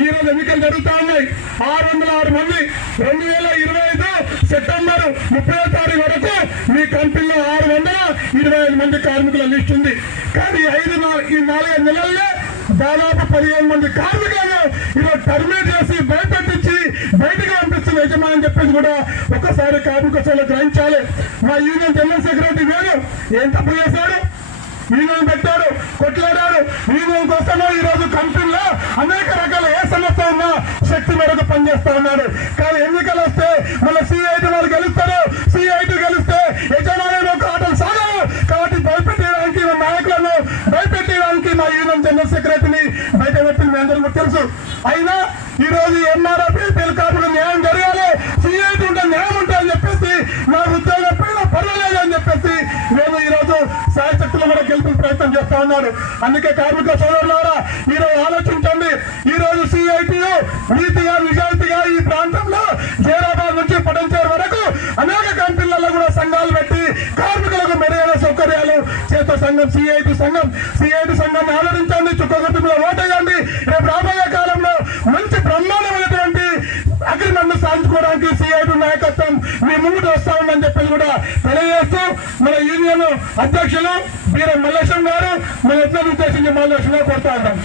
ఈ రోజు ఎన్నికలు జరుగుతా ఉన్నాయి. 606 మంది 2025 సెప్టెంబర్ 30వ తారీఖు వరకు మీ కంపెనీలో 625 మంది కార్మికుల లిస్ట్ ఉంది. కానీ ఈ 4 నెలల్లో దాదాపు 15 మంది కార్మికులను ఈరోజు టర్మినేట్ చేసి భయపెట్టించి బయటకు పంపిస్తున్న యజమాని చెప్పేసి కూడా ఒక్కసారి కార్మిక సభలో గ్రహించాలి. మా యూనియన్ జనరల్ సెక్రటరీ వేరు ఏం తప్పు చేశాడు? యూనియన్ పెట్టాడు, కొట్లాడాడు. యూనియన్ కోసమో ఈ రోజు కంపెనీలో అనేక రకాల ఏ సమస్య ఉన్నా శక్తి మేరకు పనిచేస్తా ఉన్నాడు. కానీ ఎన్నికలు వస్తే మన సిఐటి వాళ్ళు గెలుస్తారు. సిఐటి గెలిస్తే యజమానులు ఒక ఆటలు సాగవు. కాబట్టి భయపెట్టడానికి మా నాయకులను భయపెట్టడానికి మా యూనియన్ జనరల్ సెక్రటరీని బయట పెట్టి మీ అందరికీ తెలుసు. అయినా ఈ రోజు ఎంఆర్ఎఫ్ కార్మికులు న్యాయం జరగాలి, సిఐటి ఉంటే న్యాయం ఉంటాయని చెప్పేసి నా ఉద్యోగం పైన పర్వాలేదు అని చెప్పేసి నేను ఈ రోజు సాయశక్తులు కూడా గెలిపే ప్రయత్నం చేస్తా ఉన్నాడు. అందుకే కార్మిక సోదరులారా ఈ రోజు ఆలోచించండి. ఈ రోజు సిఐటియు నీతిగా నిజాయితీగా ఈ ప్రాంతంలో జైరాబాద్ నుంచి పటంచేరు వరకు అనేక కంపెనీలలో కూడా సంఘాలు పెట్టి కార్మికులకు మెరుగైన సౌకర్యాలు చేత సంఘం సిఐటి సంఘం ఆదరించండి. చుక్కగుర్తులో ఓటేయండి. రేపు రాబోయే కాలంలో మంచి బ్రహ్మాండమైనటువంటి అగ్రిమెంట్ సాధించుకోవడానికి సిఐటి నాయకత్వం మీ ముందు వస్తా ఉందని చెప్పేసి కూడా తెలియజేస్తూ మన యూనియన్ అధ్యక్షులు వీర మల్లేశం గారు మన ఎట్లా ఉద్దేశించి మల్లేశంగా కోరుతా ఉంటాం.